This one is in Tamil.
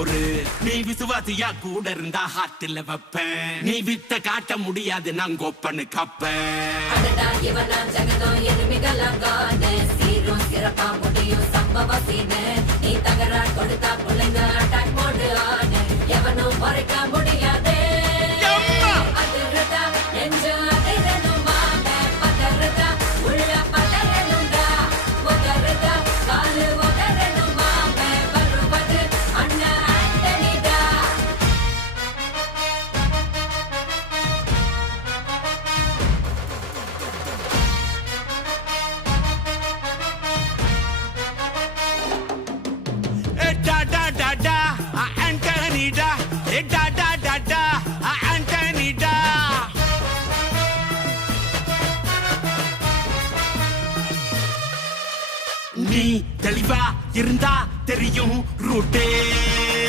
பொறு. நீ விசுவாசியா கூட இருந்தா ஹார்ட்ல வைப்பேன். நீ வித்த காட்ட முடியாது நான் கோப்பனு கப்பேன். ஜகதம் எருமிகளாங்கானே சீரும் சிறப்பா முடியும் சம்பவ சீனு. நீ தகரா கொடுத்தா பிள்ளைங்க அட்டாக் மோடு ஆனு. எவனும் மறைக்க முடியாதே. அதிர்றதா நெஞ்சு அதிரணுமாமே. பதறதா உள்ள பதறணுண்டா. உதறதா காலு உதறணுமாமே. வருவது அண்ணன் ஆண்டனிடா. Da da da da, Anthony da. Da da da da, Anthony da. நீ தெளிவா இருந்தா தெரியும் ரூட்டே.